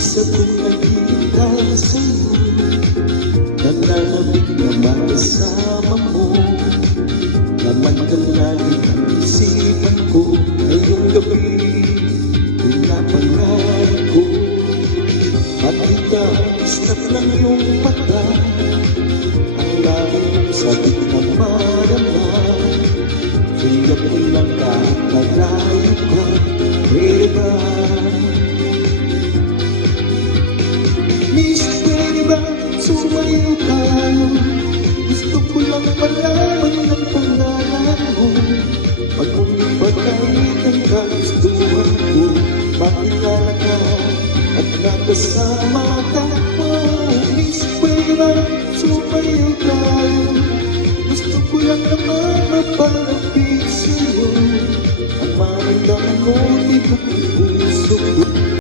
isa kong nakita sa'yo, naglalamig na makasama mo. Laman ka lagi ang isipan ko, ngayong gabi pinapangarap ko. Makita isnap ng iyong mata, ang langit sabik na marama. Kaya ko lang kahit nalayo ka, pwede ba? Miss, pwede ba sumayo tayo? Gusto ko lang malaman ang pangalan mo. Pag umipagkait ang kagustuhan ko, makilala ka at nakasama ka. Oh, Miss, pwede ba sumayo tayo? Gusto ko lang naman mapalapit sa'yo, ang maramdaman mo, di ko puso ko.